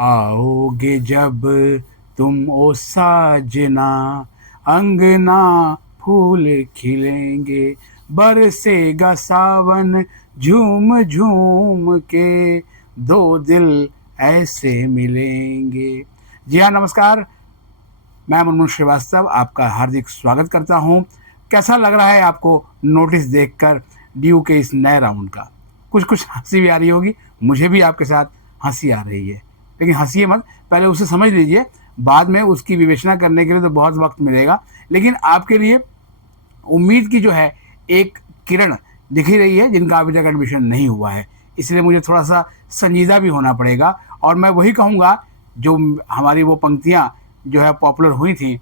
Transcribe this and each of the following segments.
आओगे जब तुम ओ साजना, अंगना फूल खिलेंगे, बरसेगा सावन झूम झूम के, दो दिल ऐसे मिलेंगे। जी हाँ, नमस्कार। मैं मुनमुन श्रीवास्तव आपका हार्दिक स्वागत करता हूँ। कैसा लग रहा है आपको नोटिस देखकर ड्यू के इस नए राउंड का? कुछ कुछ हंसी भी आ रही होगी, मुझे भी आपके साथ हंसी आ रही है, लेकिन हंसिए मत, पहले उसे समझ लीजिए, बाद में उसकी विवेचना करने के लिए तो बहुत वक्त मिलेगा। लेकिन आपके लिए उम्मीद की जो है एक किरण दिख ही रही है, जिनका अभी तक एडमिशन नहीं हुआ है। इसलिए मुझे थोड़ा सा संजीदा भी होना पड़ेगा, और मैं वही कहूँगा जो हमारी वो पंक्तियाँ जो है पॉपुलर हुई थी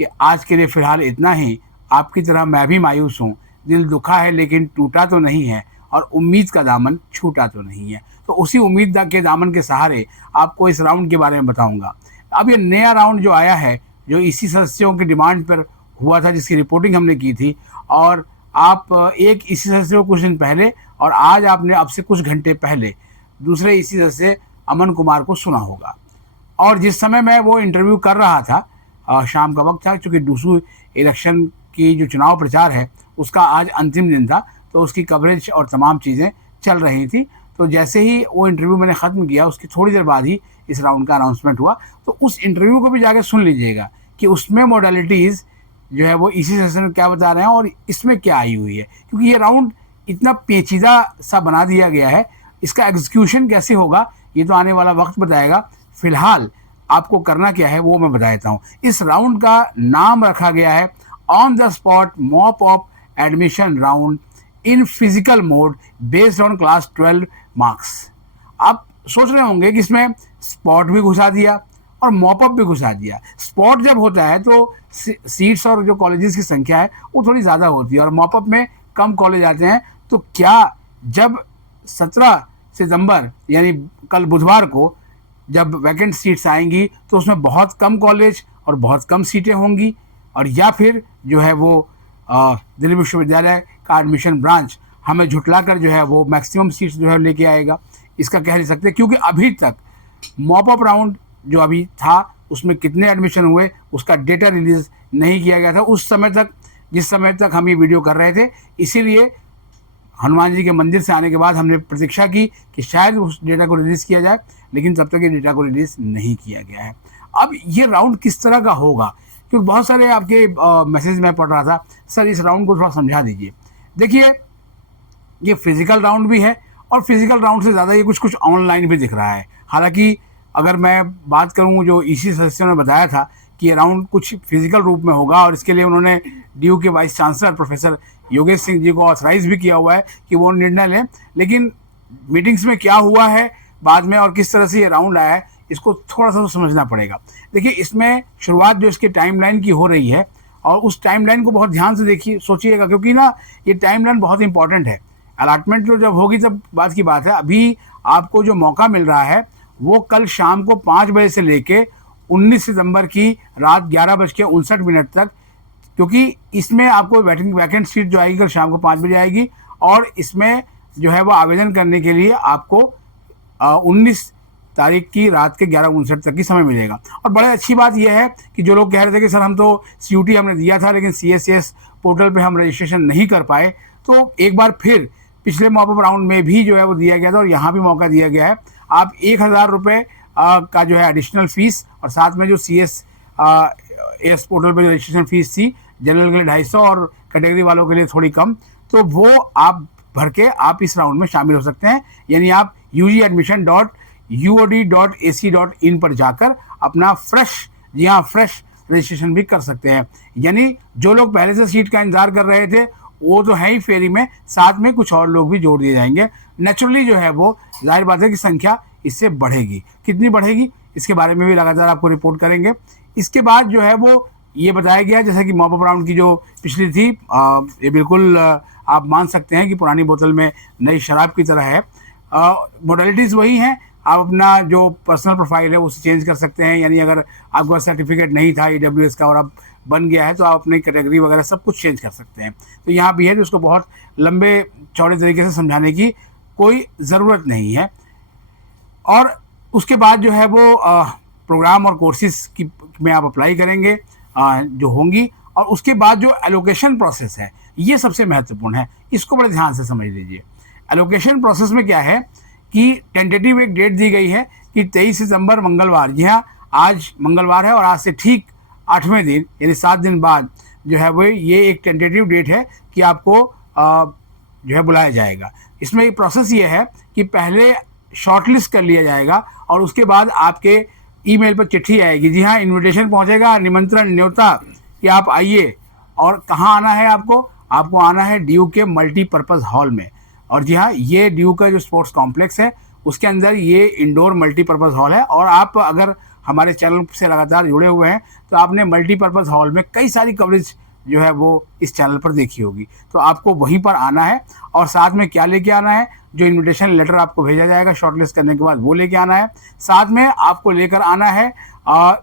कि आज के लिए फ़िलहाल इतना ही, आपकी तरह मैं भी मायूस हूँ, दिल दुखा है लेकिन टूटा तो नहीं है, और उम्मीद का दामन छूटा तो नहीं है। तो उसी उम्मीद के दामन के सहारे आपको इस राउंड के बारे में बताऊँगा। अब ये नया राउंड जो आया है, जो इसी सदस्यों की डिमांड पर हुआ था, जिसकी रिपोर्टिंग हमने की थी, और आप एक इसी सदस्य को कुछ दिन पहले, और आज आपने अब से कुछ घंटे पहले दूसरे इसी सदस्य अमन कुमार को सुना होगा। और जिस समय मैं वो इंटरव्यू कर रहा था, शाम का वक्त था, चूँकि डूसू इलेक्शन की जो चुनाव प्रचार है उसका आज अंतिम दिन था, तो उसकी कवरेज और तमाम चीज़ें चल रही थी। तो जैसे ही वो इंटरव्यू मैंने ख़त्म किया, उसकी थोड़ी देर बाद ही इस राउंड का अनाउंसमेंट हुआ। तो उस इंटरव्यू को भी जाकर सुन लीजिएगा कि उसमें मॉडलिटीज़ जो है वो इसी सेशन में क्या बता रहे हैं और इसमें क्या आई हुई है, क्योंकि ये राउंड इतना पेचीदा सा बना दिया गया है। इसका एग्जीक्यूशन कैसे होगा ये तो आने वाला वक्त बताएगा। फिलहाल आपको करना क्या है वो मैं बता देता हूँ। इस राउंड का नाम रखा गया है on the spot mop of admission round in physical mode based on class 12 marks. आप सोच रहे होंगे कि इसमें स्पॉट भी घुसा दिया और मॉपअप भी घुसा दिया। स्पॉट जब होता है तो सीट्स और जो कॉलेजेस की संख्या है वो थोड़ी ज़्यादा होती है, और मॉपअप में कम कॉलेज आते हैं। तो क्या जब 17 सितंबर यानी कल बुधवार को जब वैकेंट सीट्स आएंगी तो उसमें बहुत कम कॉलेज और बहुत कम सीटें होंगी, और या फिर जो है वो दिल्ली विश्वविद्यालय का एडमिशन ब्रांच हमें झुटलाकर जो है वो मैक्सिमम सीट्स जो है लेके आएगा? इसका कह नहीं सकते, क्योंकि अभी तक मॉपअप राउंड जो अभी था उसमें कितने एडमिशन हुए उसका डेटा रिलीज नहीं किया गया था उस समय तक, जिस समय तक हम ये वीडियो कर रहे थे। इसीलिए हनुमान जी के मंदिर से आने के बाद हमने प्रतीक्षा की कि शायद उस डेटा को रिलीज़ किया जाए, लेकिन तब तक ये डेटा को रिलीज़ नहीं किया गया है। अब ये राउंड किस तरह का होगा, क्योंकि बहुत सारे आपके मैसेज मैं पढ़ रहा था, सर इस राउंड को थोड़ा समझा दीजिए। देखिए, ये फिजिकल राउंड भी है, और फिजिकल राउंड से ज़्यादा ये कुछ कुछ ऑनलाइन भी दिख रहा है। हालांकि अगर मैं बात करूं, जो इसी सदस्यों ने बताया था कि ये राउंड कुछ फिजिकल रूप में होगा, और इसके लिए उन्होंने ड्यू के vice chancellor professor Yogesh Singh ji को ऑथराइज भी किया हुआ है कि वो निर्णय लें। लेकिन मीटिंग्स में क्या हुआ है बाद में और किस तरह से ये राउंड आया है, इसको थोड़ा सा तो समझना पड़ेगा। देखिए, इसमें शुरुआत जो इसके टाइमलाइन की हो रही है, और उस टाइमलाइन को बहुत ध्यान से देखिए, सोचिएगा, क्योंकि ना ये टाइमलाइन बहुत इंपॉर्टेंट है। अलॉटमेंट जो जब होगी तब बात की बात है। अभी आपको जो मौका मिल रहा है वो कल शाम को 5 बजे से लेके 19 सितंबर की रात 11:59 तक, क्योंकि इसमें आपको वैकेंट सीट जो आएगी कल शाम को 5 बजे आएगी, और इसमें जो है वो आवेदन करने के लिए आपको 19 तारीख की रात के 11:59 तक की समय मिलेगा। और बड़ी अच्छी बात यह है कि जो लोग कह रहे थे कि सर हम तो CUT हमने दिया था लेकिन CSCS पोर्टल पे हम रजिस्ट्रेशन नहीं कर पाए, तो एक बार फिर पिछले मॉपअप राउंड में भी जो है वो दिया गया था, और यहाँ भी मौका दिया गया है। आप 1000 रुपये का जो है एडिशनल फीस, और साथ में जो CSS पोर्टल पर रजिस्ट्रेशन फीस थी, जनरल के लिए 250 और कैटेगरी वालों के लिए थोड़ी कम, तो वो आप भर के आप इस राउंड में शामिल हो सकते हैं। यानी आप ugadmission.uod.ac.in पर जाकर अपना फ्रेश रजिस्ट्रेशन भी कर सकते हैं। यानी जो लोग पहले से सीट का इंतजार कर रहे थे वो तो है ही फेरी में, साथ में कुछ और लोग भी जोड़ दिए जाएंगे। नेचुरली जो है वो जाहिर बात है कि संख्या इससे बढ़ेगी। कितनी बढ़ेगी इसके बारे में भी लगातार आपको रिपोर्ट करेंगे। इसके बाद जो है वो ये बताया गया, जैसे कि मॉपअप राउंड की जो पिछली थी, ये बिल्कुल आप मान सकते हैं कि पुरानी बोतल में नई शराब की तरह है। मॉडलिटीज़ वही हैं। आप अपना जो पर्सनल प्रोफाइल है उसे चेंज कर सकते हैं। यानी अगर आपका सर्टिफिकेट नहीं था EWS का और अब बन गया है तो आप अपनी कैटेगरी वगैरह सब कुछ चेंज कर सकते हैं। तो यहाँ भी है जो उसको बहुत लंबे चौड़े तरीके से समझाने की कोई ज़रूरत नहीं है। और उसके बाद जो है वो प्रोग्राम और कोर्सेज की में आप अप्लाई करेंगे जो होंगी, और उसके बाद जो एलोकेशन प्रोसेस है ये सबसे महत्वपूर्ण है, इसको बड़े ध्यान से समझ लीजिए। एलोकेशन प्रोसेस में क्या है कि टेंटेटिव एक डेट दी गई है कि 23 सितंबर मंगलवार, जी हाँ आज मंगलवार है और आज से ठीक 8वें दिन यानी 7 दिन बाद जो है वो ये एक टेंटेटिव डेट है कि आपको जो है बुलाया जाएगा। इसमें एक प्रोसेस ये है कि पहले शॉर्टलिस्ट कर लिया जाएगा और उसके बाद आपके ईमेल पर चिट्ठी आएगी, जी हाँ इनविटेशन पहुंचेगा, निमंत्रण न्योता कि आप आइए। और कहाँ आना है आपको आना है ड्यू के मल्टीपर्पज़ हॉल में। और जी हाँ ये ड्यू का जो स्पोर्ट्स कॉम्प्लेक्स है उसके अंदर ये इंडोर मल्टीपर्पज़ हॉल है। और आप अगर हमारे चैनल से लगातार जुड़े हुए हैं तो आपने मल्टीपर्पज़ हॉल में कई सारी कवरेज जो है वो इस चैनल पर देखी होगी, तो आपको वहीं पर आना है। और साथ में क्या लेके आना है, जो इनविटेशन लेटर आपको भेजा जाएगा शॉर्टलिस्ट करने के बाद वो लेके आना है। साथ में आपको लेकर आना है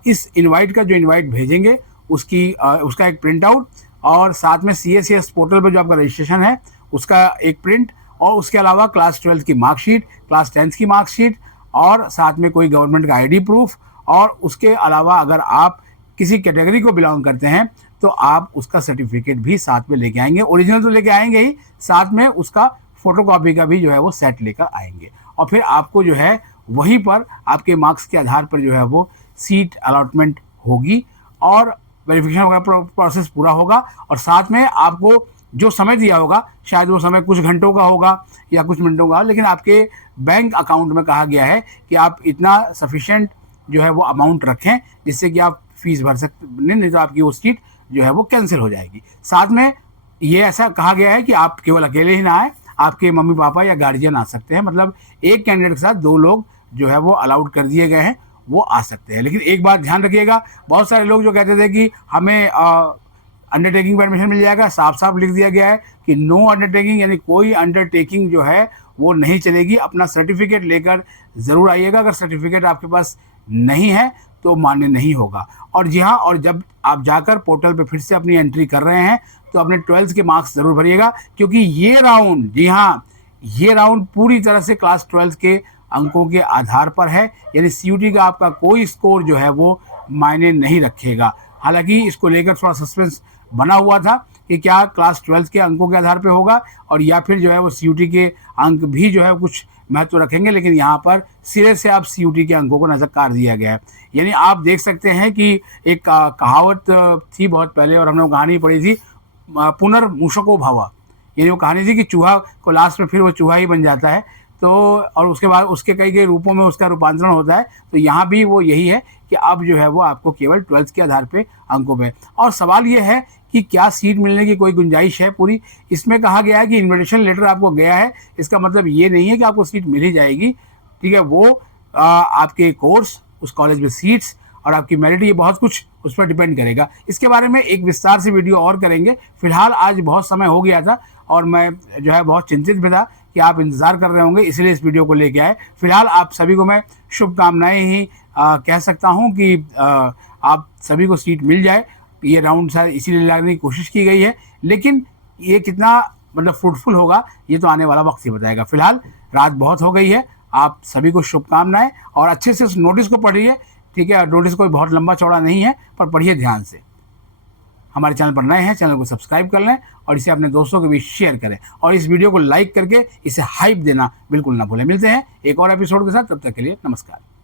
इस इनवाइट का जो इनवाइट भेजेंगे उसका एक प्रिंट आउट, और साथ में CSCS पोर्टल पर जो आपका रजिस्ट्रेशन है उसका एक प्रिंट, और उसके अलावा क्लास 12 की मार्कशीट, क्लास 10 की मार्कशीट, और साथ में कोई गवर्नमेंट का ID प्रूफ। और उसके अलावा अगर आप किसी कैटेगरी को बिलोंग करते हैं तो आप उसका सर्टिफिकेट भी साथ में लेके आएंगे। ओरिजिनल तो लेके आएंगे ही, साथ में उसका फोटोकॉपी का भी जो है वो सेट लेकर आएंगे। और फिर आपको जो है वहीं पर आपके मार्क्स के आधार पर जो है वो सीट अलॉटमेंट होगी और वेरिफिकेशन वगैरह प्रोसेस पूरा होगा। और साथ में आपको जो समय दिया होगा, शायद वो समय कुछ घंटों का होगा या कुछ मिनटों का, लेकिन आपके बैंक अकाउंट में कहा गया है कि आप इतना सफिशिएंट जो है वो अमाउंट रखें जिससे कि आप फीस भर सकते, नहीं तो आपकी वो सीट जो है वो कैंसिल हो जाएगी। साथ में ये ऐसा कहा गया है कि आप केवल अकेले ही ना आए, आपके मम्मी पापा या गार्जियन आ सकते हैं। मतलब एक कैंडिडेट के साथ 2 लोग जो है वो अलाउड कर दिए गए हैं, वो आ सकते हैं। लेकिन एक बात ध्यान रखिएगा, बहुत सारे लोग जो कहते थे कि हमें अंडरटेकिंग पर एडमिशन मिल जाएगा, साफ साफ लिख दिया गया है कि नो अंडरटेकिंग, यानी कोई अंडरटेकिंग जो है वो नहीं चलेगी। अपना सर्टिफिकेट लेकर ज़रूर आइएगा, अगर सर्टिफिकेट आपके पास नहीं है तो मान्य नहीं होगा। और जी हाँ, और जब आप जाकर पोर्टल पे फिर से अपनी एंट्री कर रहे हैं तो अपने 12th के मार्क्स ज़रूर भरिएगा, क्योंकि ये राउंड, जी हाँ ये राउंड पूरी तरह से क्लास 12th के अंकों के आधार पर है, यानी CUT का आपका कोई स्कोर जो है वो मायने नहीं रखेगा। हालांकि इसको लेकर थोड़ा सस्पेंस बना हुआ था कि क्या क्लास 12th के अंकों के आधार पे होगा और या फिर जो है वो CUT के अंक भी जो है कुछ महत्व रखेंगे, लेकिन यहाँ पर सिरे से आप CUT के अंकों को नजर दिया गया है। यानी आप देख सकते हैं कि एक कहावत थी बहुत पहले और हमने वो कहानी पढ़ी थी, पुनर्मूषको भव, यानी वो कहानी थी कि चूहा को लास्ट में फिर वो चूहा ही बन जाता है, तो और उसके बाद उसके कई कई रूपों में उसका रूपांतरण होता है। तो यहाँ भी वो यही है कि अब जो है वो आपको केवल 12th के आधार पे अंकों पे। और सवाल ये है कि क्या सीट मिलने की कोई गुंजाइश है पूरी। इसमें कहा गया है कि इन्विटेशन लेटर आपको गया है, इसका मतलब ये नहीं है कि आपको सीट मिल ही जाएगी, ठीक है। वो आपके कोर्स, उस कॉलेज में सीट्स और आपकी मेरिट, ये बहुत कुछ उस पर डिपेंड करेगा। इसके बारे में एक विस्तार से वीडियो और करेंगे। फिलहाल आज बहुत समय हो गया था और मैं जो है बहुत चिंतित भी था कि आप इंतज़ार कर रहे होंगे, इसलिए इस वीडियो को लेके आए। फिलहाल आप सभी को मैं शुभकामनाएं ही कह सकता हूं कि आप सभी को सीट मिल जाए। ये राउंड शायद इसीलिए लाने की कोशिश की गई है, लेकिन ये कितना मतलब फ्रूटफुल होगा ये तो आने वाला वक्त ही बताएगा। फिलहाल रात बहुत हो गई है, आप सभी को शुभकामनाएं और अच्छे से उस नोटिस को पढ़िए, ठीक है। नोटिस कोई बहुत लंबा चौड़ा नहीं है, पर पढ़िए ध्यान से। हमारे चैनल पर नए हैं, चैनल को सब्सक्राइब कर लें और इसे अपने दोस्तों के बीच शेयर करें और इस वीडियो को लाइक करके इसे हाइप देना बिल्कुल ना भूलें। मिलते हैं एक और एपिसोड के साथ, तब तक के लिए नमस्कार।